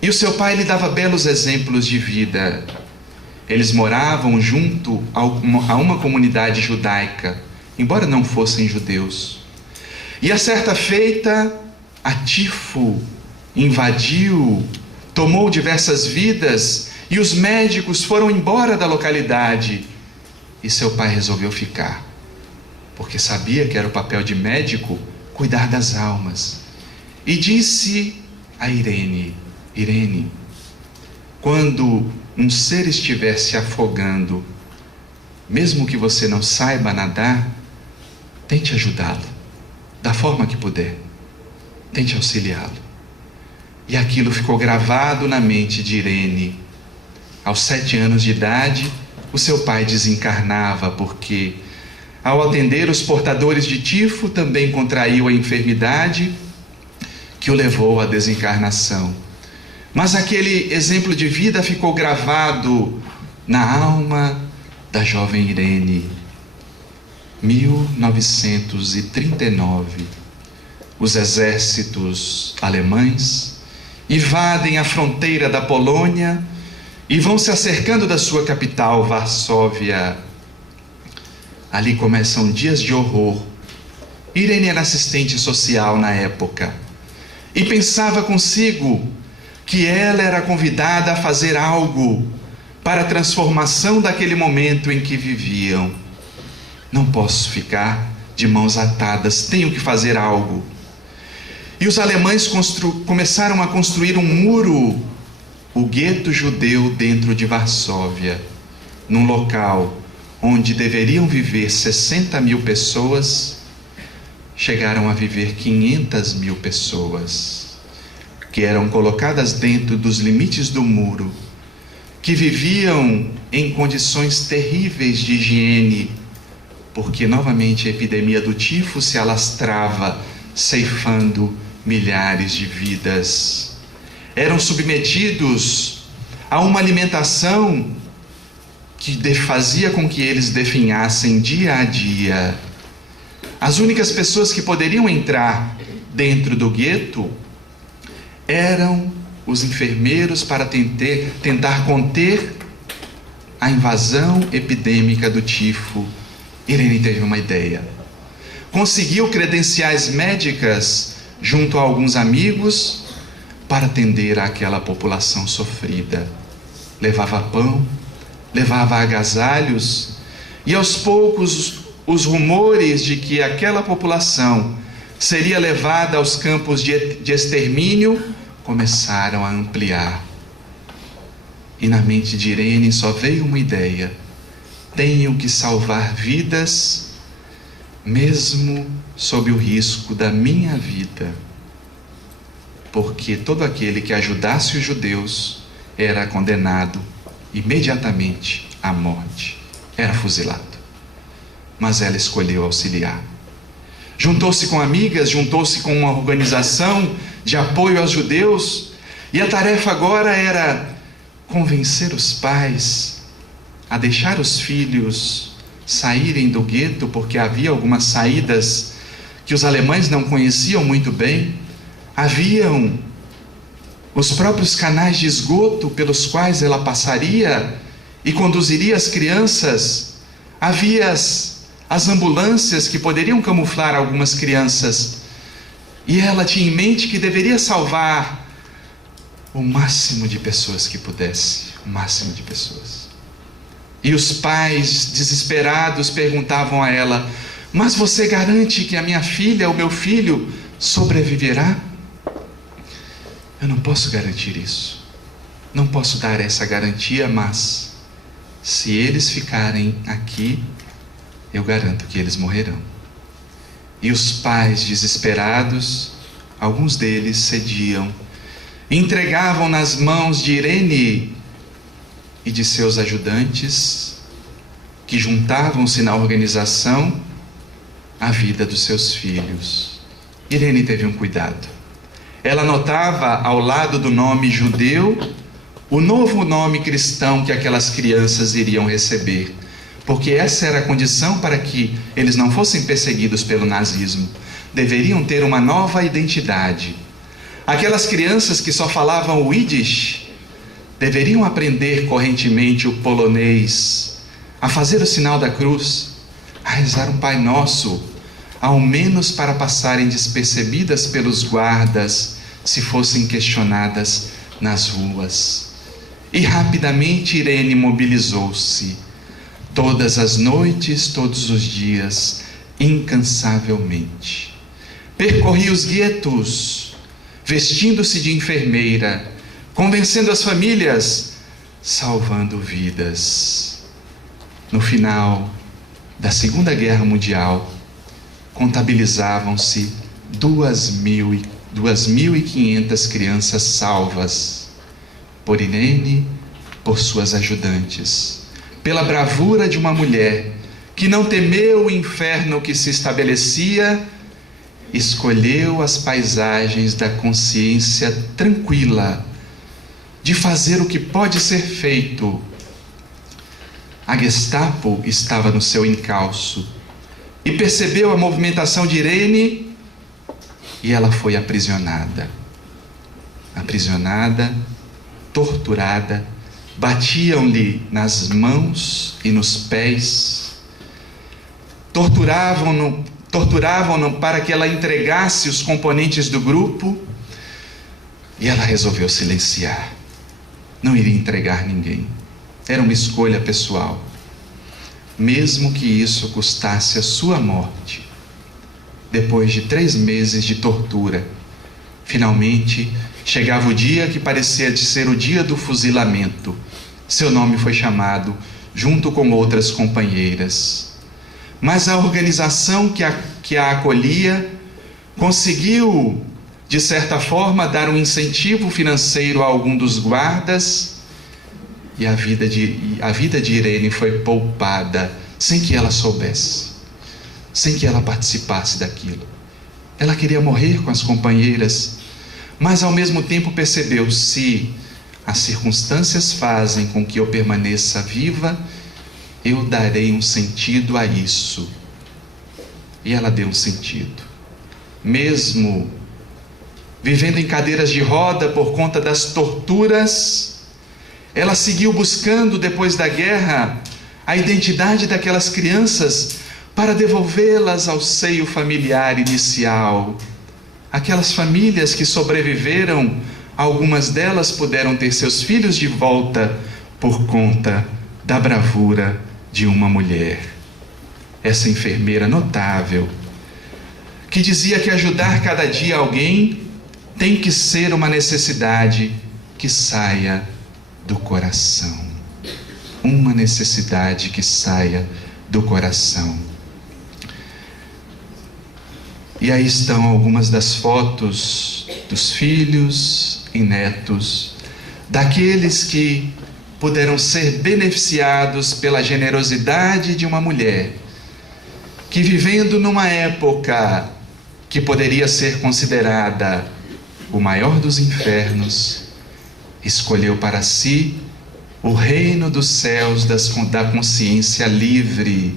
E o seu pai lhe dava belos exemplos de vida. Eles moravam junto a uma comunidade judaica, embora não fossem judeus. E a certa feita, a tifo invadiu, tomou diversas vidas, e os médicos foram embora da localidade. E seu pai resolveu ficar, porque sabia que era o papel de médico cuidar das almas. E disse a Irene: Irene, quando um ser estiver se afogando, mesmo que você não saiba nadar, tente ajudá-lo, da forma que puder. Tente auxiliá-lo. E aquilo ficou gravado na mente de Irene. Aos 7 anos de idade, o seu pai desencarnava, porque, ao atender os portadores de tifo, também contraiu a enfermidade que o levou à desencarnação. Mas aquele exemplo de vida ficou gravado na alma da jovem Irene. 1939, os exércitos alemães invadem a fronteira da Polônia e vão se acercando da sua capital, Varsóvia. Ali começam dias de horror. Irene era assistente social na época e pensava consigo que ela era convidada a fazer algo para a transformação daquele momento em que viviam. Não posso ficar de mãos atadas, tenho que fazer algo. E os alemães começaram a construir um muro, o gueto judeu dentro de Varsóvia, num local onde deveriam viver 60.000 pessoas, chegaram a viver 500.000 pessoas, que eram colocadas dentro dos limites do muro, que viviam em condições terríveis de higiene, porque novamente a epidemia do tifo se alastrava, ceifando milhares de vidas. Eram submetidos a uma alimentação que fazia com que eles definhassem dia a dia. As únicas pessoas que poderiam entrar dentro do gueto eram os enfermeiros para tentar conter a invasão epidêmica do tifo. Irene teve uma ideia. Conseguiu credenciais médicas junto a alguns amigos para atender àquela população sofrida. Levava pão, levava agasalhos, e aos poucos os rumores de que aquela população seria levada aos campos de extermínio começaram a ampliar. E na mente de Irene só veio uma ideia: tenho que salvar vidas, mesmo sob o risco da minha vida, porque todo aquele que ajudasse os judeus era condenado imediatamente à morte, era fuzilado. Mas ela escolheu auxiliar. Juntou-se com amigas, juntou-se com uma organização de apoio aos judeus, e a tarefa agora era convencer os pais a deixar os filhos saírem do gueto, porque havia algumas saídas que os alemães não conheciam muito bem. Haviam os próprios canais de esgoto pelos quais ela passaria e conduziria as crianças. Havia as ambulâncias que poderiam camuflar algumas crianças. E ela tinha em mente que deveria salvar o máximo de pessoas que pudesse, o máximo de pessoas. E os pais, desesperados, perguntavam a ela: mas você garante que a minha filha, o meu filho, sobreviverá? Eu não posso garantir isso. Não posso dar essa garantia, mas se eles ficarem aqui, eu garanto que eles morrerão. E os pais, desesperados, alguns deles cediam, entregavam nas mãos de Irene e de seus ajudantes, que juntavam-se na organização, a vida dos seus filhos. Irene teve um cuidado. Ela anotava ao lado do nome judeu o novo nome cristão que aquelas crianças iriam receber, porque essa era a condição para que eles não fossem perseguidos pelo nazismo. Deveriam ter uma nova identidade. Aquelas crianças que só falavam o Yiddish deveriam aprender correntemente o polonês, a fazer o sinal da cruz, a rezar um Pai Nosso, ao menos para passarem despercebidas pelos guardas se fossem questionadas nas ruas. E rapidamente Irene mobilizou-se, todas as noites, todos os dias, incansavelmente. Percorria os guetos, vestindo-se de enfermeira, convencendo as famílias, salvando vidas. No final da Segunda Guerra Mundial, contabilizavam-se 2.500 crianças salvas por Irene, por suas ajudantes, pela bravura de uma mulher que não temeu o inferno que se estabelecia, escolheu as paisagens da consciência tranquila, de fazer o que pode ser feito. A Gestapo estava no seu encalço e percebeu a movimentação de Irene, e ela foi aprisionada. Aprisionada, torturada, batiam-lhe nas mãos e nos pés, torturavam-no para que ela entregasse os componentes do grupo, e ela resolveu silenciar. Não iria entregar ninguém. Era uma escolha pessoal. Mesmo que isso custasse a sua morte. Depois de 3 meses de tortura, finalmente chegava o dia que parecia de ser o dia do fuzilamento. Seu nome foi chamado junto com outras companheiras. Mas a organização que a acolhia conseguiu, de certa forma, dar um incentivo financeiro a algum dos guardas, e a vida de Irene foi poupada sem que ela soubesse, sem que ela participasse daquilo. Ela queria morrer com as companheiras, mas ao mesmo tempo percebeu: se as circunstâncias fazem com que eu permaneça viva, eu darei um sentido a isso. E ela deu um sentido. Mesmo vivendo em cadeiras de roda por conta das torturas, ela seguiu buscando, depois da guerra, a identidade daquelas crianças para devolvê-las ao seio familiar inicial. Aquelas famílias que sobreviveram, algumas delas puderam ter seus filhos de volta por conta da bravura de uma mulher. Essa enfermeira notável, que dizia que ajudar cada dia alguém tem que ser uma necessidade que saia do coração. Uma necessidade que saia do coração. E aí estão algumas das fotos dos filhos e netos daqueles que puderam ser beneficiados pela generosidade de uma mulher que, vivendo numa época que poderia ser considerada o maior dos infernos, escolheu para si o reino dos céus da consciência livre.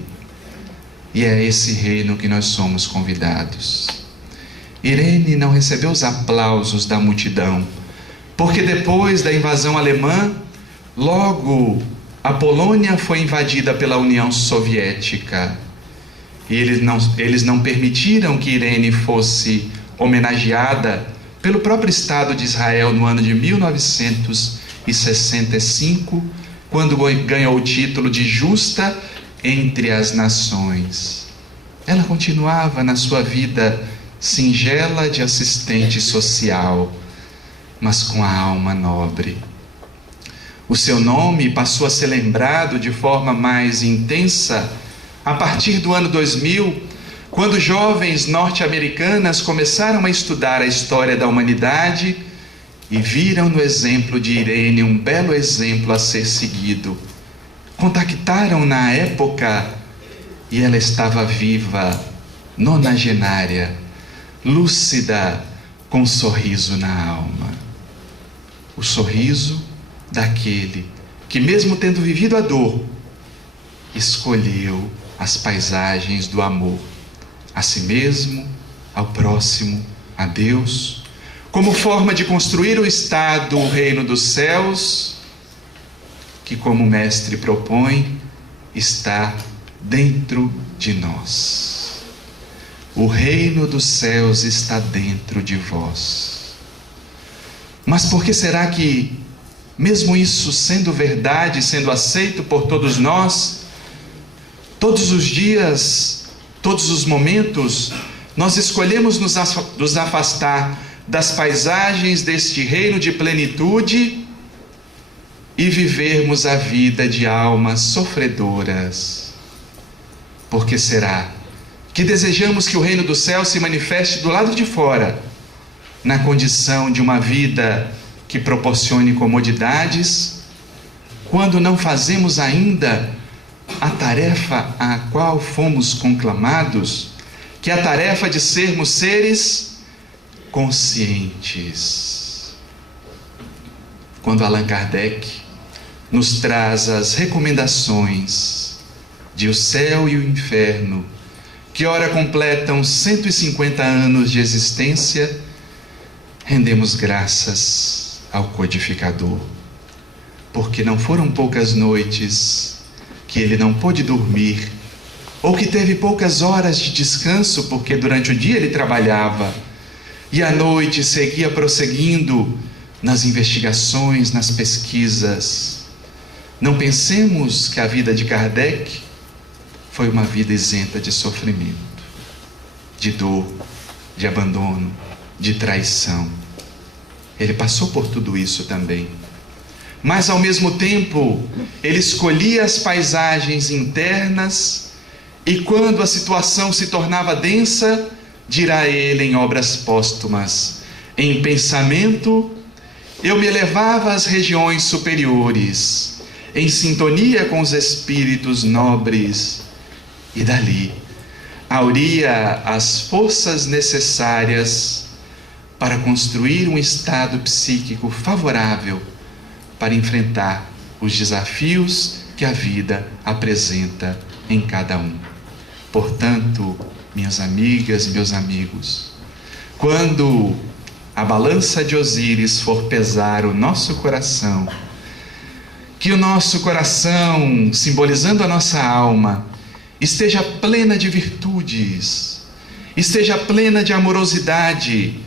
E é esse reino que nós somos convidados. Irene não recebeu os aplausos da multidão, porque depois da invasão alemã, logo a Polônia foi invadida pela União Soviética. E eles não permitiram que Irene fosse homenageada pelo próprio Estado de Israel no ano de 1965, quando ganhou o título de justa entre as nações. Ela continuava na sua vida singela de assistente social, mas com a alma nobre. O seu nome passou a ser lembrado de forma mais intensa a partir do ano 2000, quando jovens norte-americanas começaram a estudar a história da humanidade e viram no exemplo de Irene um belo exemplo a ser seguido. Contactaram na época e ela estava viva, nonagenária, lúcida, com um sorriso na alma. O sorriso daquele que, mesmo tendo vivido a dor, escolheu as paisagens do amor a si mesmo, ao próximo, a Deus, como forma de construir o estado, o reino dos céus, que, como o Mestre propõe, está dentro de nós. O reino dos céus está dentro de vós. Mas por que será que, mesmo isso sendo verdade, sendo aceito por todos nós, todos os dias, todos os momentos, nós escolhemos nos afastar das paisagens deste reino de plenitude e vivermos a vida de almas sofredoras? Por que será que desejamos que o reino do céu se manifeste do lado de fora, na condição de uma vida que proporcione comodidades, quando não fazemos ainda a tarefa a qual fomos conclamados, que é a tarefa de sermos seres conscientes? Quando Allan Kardec nos traz as recomendações de o céu e o inferno, que ora completam 150 anos de existência, rendemos graças ao codificador, porque não foram poucas noites que ele não pôde dormir, ou que teve poucas horas de descanso, porque durante o dia ele trabalhava, e à noite seguia prosseguindo nas investigações, nas pesquisas. Não pensemos que a vida de Kardec foi uma vida isenta de sofrimento, de dor, de abandono, de traição. Ele passou por tudo isso também. Mas ao mesmo tempo, ele escolhia as paisagens internas, e quando a situação se tornava densa, dirá ele em obras póstumas: em pensamento, eu me elevava às regiões superiores, em sintonia com os espíritos nobres, e dali auria as forças necessárias para construir um estado psíquico favorável para enfrentar os desafios que a vida apresenta em cada um. Portanto, minhas amigas, meus amigos, quando a balança de Osíris for pesar o nosso coração, que o nosso coração, simbolizando a nossa alma, esteja plena de virtudes, esteja plena de amorosidade,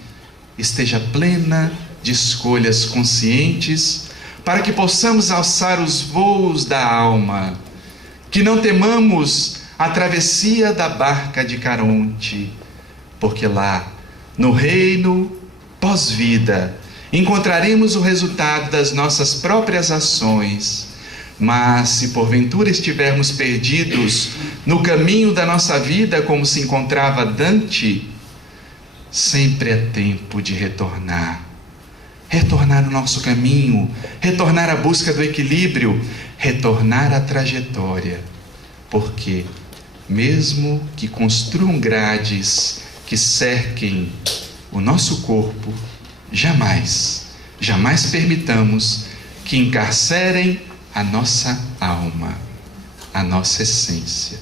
esteja plena de escolhas conscientes, para que possamos alçar os voos da alma, que não temamos a travessia da barca de Caronte, porque lá, no reino pós-vida, encontraremos o resultado das nossas próprias ações. Mas se porventura estivermos perdidos no caminho da nossa vida, como se encontrava Dante, sempre é tempo de retornar o nosso caminho, retornar à busca do equilíbrio, retornar à trajetória, porque mesmo que construam grades que cerquem o nosso corpo, jamais permitamos que encarcerem a nossa alma, a nossa essência.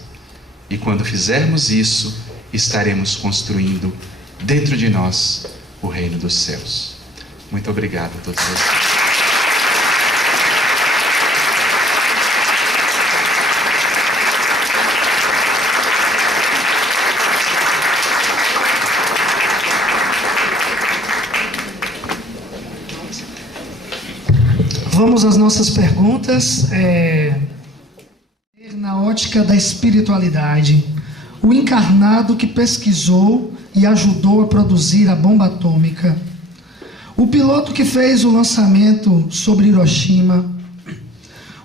E quando fizermos isso, estaremos construindo dentro de nós o reino dos céus. Muito obrigado a todos vocês. Vamos às nossas perguntas. Na ótica da espiritualidade, o encarnado que pesquisou e ajudou a produzir a bomba atômica, o piloto que fez o lançamento sobre Hiroshima,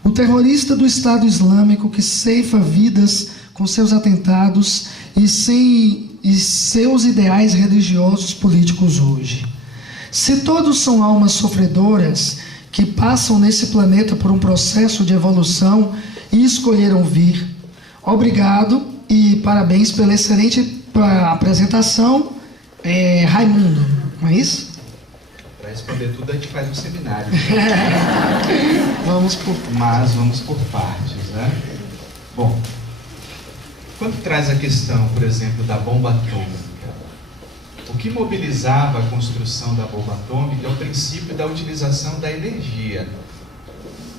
o terrorista do Estado Islâmico que ceifa vidas com seus atentados e seus ideais religiosos políticos hoje. Se todos são almas sofredoras que passam nesse planeta por um processo de evolução e escolheram vir, obrigado e parabéns pela excelente apresentação, Raimundo, não é isso? Para responder tudo a gente faz um seminário. Vamos por partes, né? Bom, quando traz a questão, por exemplo, da bomba atômica, o que mobilizava a construção da bomba atômica é o princípio da utilização da energia.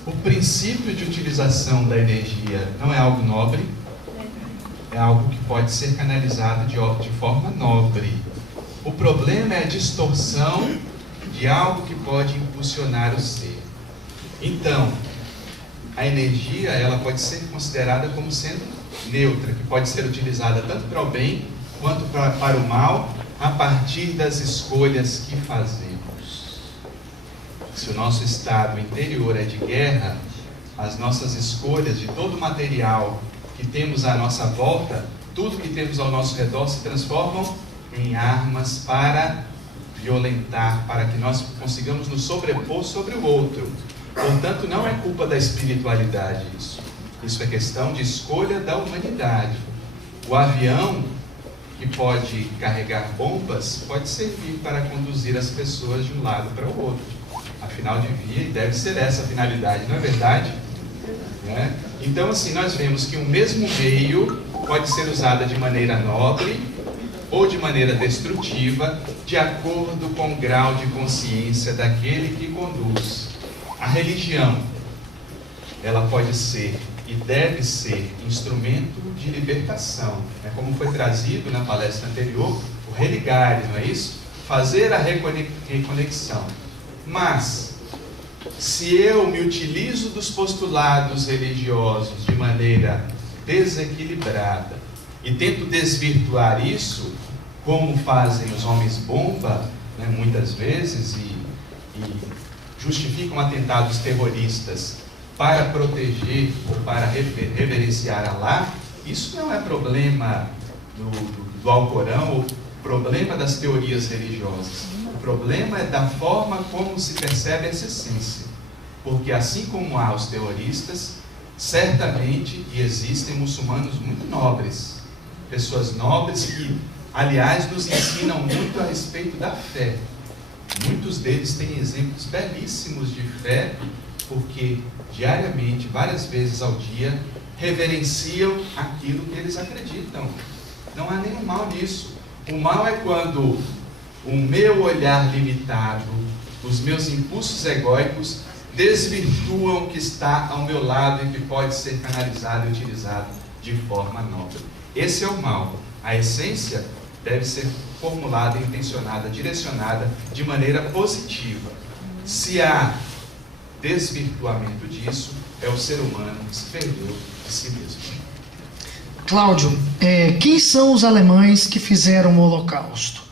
O princípio de utilização da energia não é algo nobre, é algo que pode ser canalizado de forma nobre. O problema é a distorção de algo que pode impulsionar o ser. Então, a energia ela pode ser considerada como sendo neutra, que pode ser utilizada tanto para o bem quanto para o mal, a partir das escolhas que fazemos. Se o nosso estado interior é de guerra, as nossas escolhas de todo o material que temos à nossa volta, tudo que temos ao nosso redor se transformam em armas para violentar, para que nós consigamos nos sobrepor sobre o outro. Portanto, não é culpa da espiritualidade isso. Isso é questão de escolha da humanidade. O avião que pode carregar bombas, pode servir para conduzir as pessoas de um lado para o outro. Afinal, devia e deve ser essa a finalidade, não é verdade? Então, assim, nós vemos que o mesmo meio pode ser usado de maneira nobre ou de maneira destrutiva, de acordo com o grau de consciência daquele que conduz. A religião, ela pode ser e deve ser instrumento de libertação. Como foi trazido na palestra anterior, o religare, não é isso? Fazer a reconexão. Mas, se eu me utilizo dos postulados religiosos de maneira desequilibrada e tento desvirtuar isso, como fazem os homens-bomba, muitas vezes, e justificam atentados terroristas para proteger ou para reverenciar Alá, isso não é problema do Alcorão ou problema das teorias religiosas. O problema é da forma como se percebe essa essência. Porque assim como há os terroristas, certamente existem muçulmanos muito nobres, pessoas nobres que, aliás, nos ensinam muito a respeito da fé. Muitos deles têm exemplos belíssimos de fé, porque diariamente, várias vezes ao dia, reverenciam aquilo que eles acreditam. Não há nenhum mal nisso. O mal é quando o meu olhar limitado, os meus impulsos egóicos, desvirtuam o que está ao meu lado e que pode ser canalizado e utilizado de forma nobre. Esse é o mal. A essência deve ser formulada, intencionada, direcionada de maneira positiva. Se há desvirtuamento disso, é o ser humano que se perdeu de si mesmo. Cláudio, quem são os alemães que fizeram o Holocausto?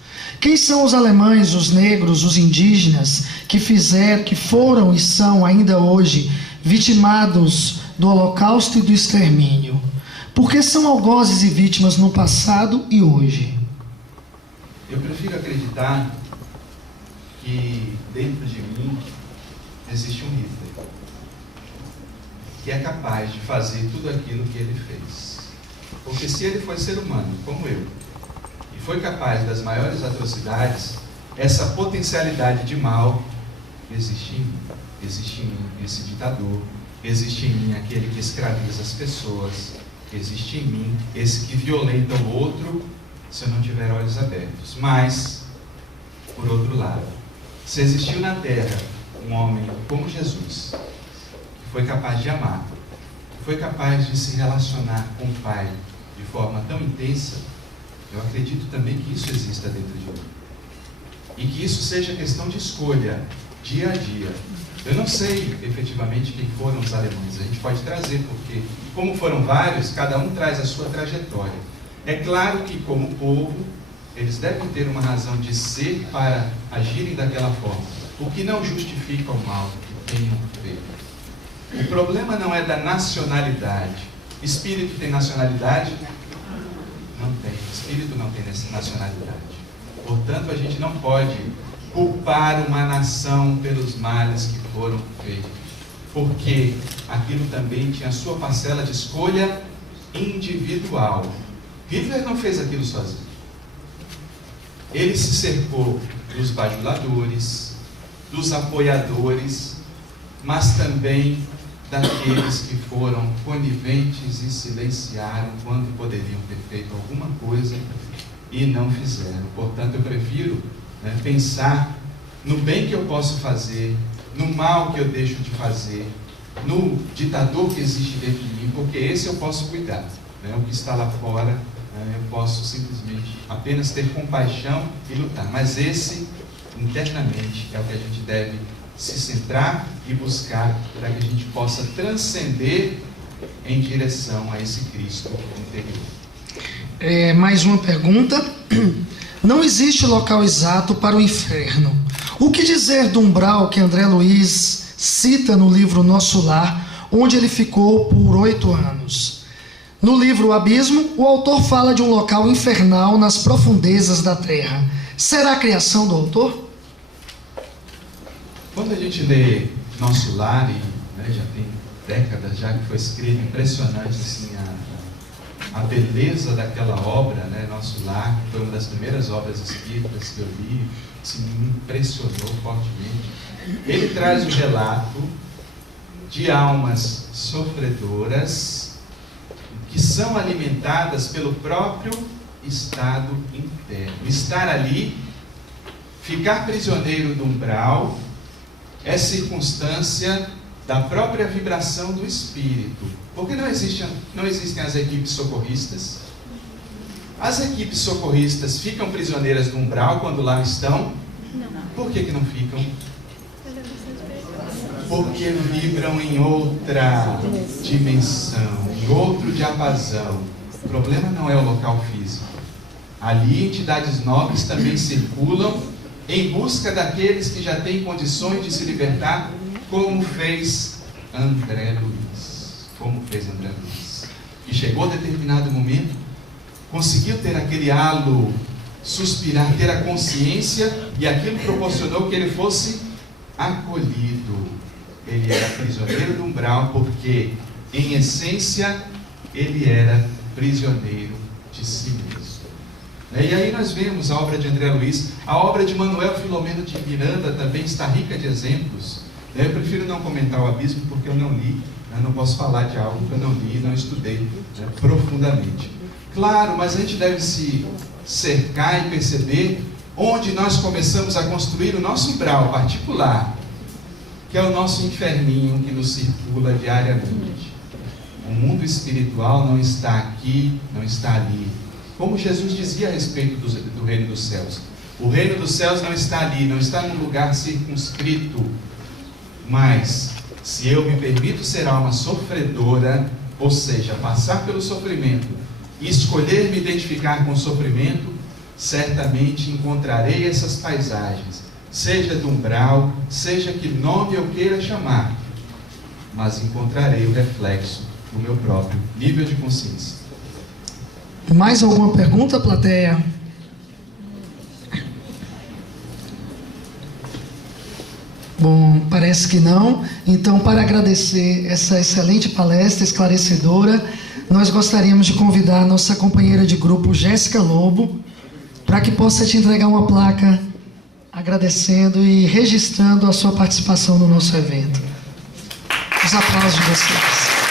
Quem são os alemães, os negros, os indígenas que foram e são ainda hoje vitimados do Holocausto e do extermínio? Porque são algozes e vítimas no passado e hoje? Eu prefiro acreditar que dentro de mim existe um Hitler que é capaz de fazer tudo aquilo que ele fez. Porque se ele foi ser humano, como eu, e foi capaz das maiores atrocidades, essa potencialidade de mal existe em mim, esse ditador, existe em mim aquele que escraviza as pessoas, existe em mim esse que violenta o outro se eu não tiver olhos abertos. Mas, por outro lado, se existiu na terra um homem como Jesus, que foi capaz de amar, que foi capaz de se relacionar com o Pai de forma tão intensa, eu acredito também que isso exista dentro de mim. E que isso seja questão de escolha, dia a dia. Eu não sei efetivamente quem foram os alemães, a gente pode trazer, porque como foram vários, cada um traz a sua trajetória. É claro que como povo, eles devem ter uma razão de ser para agirem daquela forma, o que não justifica o mal que tenham feito. O problema não é da nacionalidade. Espírito tem nacionalidade? Não tem. Espírito não tem nacionalidade. Portanto, a gente não pode culpar uma nação pelos males que foram feitos, porque aquilo também tinha a sua parcela de escolha individual. Hitler não fez aquilo sozinho. Ele se cercou dos bajuladores, dos apoiadores, mas também daqueles que foram coniventes e silenciaram quando poderiam ter feito alguma coisa e não fizeram. Portanto, eu prefiro pensar no bem que eu posso fazer, no mal que eu deixo de fazer, no ditador que existe dentro de mim, porque esse eu posso cuidar. O que está lá fora, eu posso simplesmente apenas ter compaixão e lutar. Mas esse, internamente, é o que a gente deve se centrar e buscar para que a gente possa transcender em direção a esse Cristo interior. Mais uma pergunta. Não existe local exato para o inferno. O que dizer do umbral que André Luiz cita no livro Nosso Lar, onde ele ficou por 8 anos? No livro O Abismo, o autor fala de um local infernal nas profundezas da terra. Será a criação do autor? Quando a gente lê Nosso Lar, e já tem décadas já que foi escrito, impressionante assim, a beleza daquela obra, Nosso Lar, foi uma das primeiras obras escritas que eu li, assim, me impressionou fortemente. Ele traz o relato de almas sofredoras que são alimentadas pelo próprio estado interno. Estar ali, ficar prisioneiro do umbral, é circunstância da própria vibração do espírito. Porque não existem as equipes socorristas. As equipes socorristas ficam prisioneiras do umbral quando lá estão? Não. Por que não ficam? Porque vibram em outra dimensão, em outro diapasão. O problema não é o local físico. Ali entidades nobres também circulam em busca daqueles que já têm condições de se libertar, como fez André Luiz. E chegou a determinado momento, conseguiu ter aquele halo, suspirar, ter a consciência, e aquilo proporcionou que ele fosse acolhido. Ele era prisioneiro do umbral, porque, em essência, ele era prisioneiro de si mesmo. E aí nós vemos a obra de André Luiz, a obra de Manuel Filomeno de Miranda também está rica de exemplos. Eu prefiro não comentar o Abismo porque eu não li, eu não posso falar de algo que eu não li e não estudei profundamente. Claro, mas a gente deve se cercar e perceber onde nós começamos a construir o nosso umbral particular, que é o nosso inferninho que nos circula diariamente. O mundo espiritual não está aqui, não está ali. Como Jesus dizia a respeito do reino dos céus. O reino dos céus não está ali, não está num lugar circunscrito. Mas, se eu me permito ser alma sofredora, ou seja, passar pelo sofrimento e escolher me identificar com o sofrimento, certamente encontrarei essas paisagens, seja do umbral, seja que nome eu queira chamar, mas encontrarei o reflexo do meu próprio nível de consciência. Mais alguma pergunta, plateia? Bom, parece que não. Então, para agradecer essa excelente palestra esclarecedora, nós gostaríamos de convidar a nossa companheira de grupo, Jéssica Lobo, para que possa te entregar uma placa agradecendo e registrando a sua participação no nosso evento. os aplausos de vocês.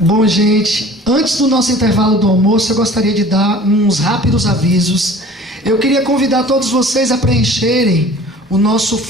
Bom, gente, antes do nosso intervalo do almoço, eu gostaria de dar uns rápidos avisos. Eu queria convidar todos vocês a preencherem o nosso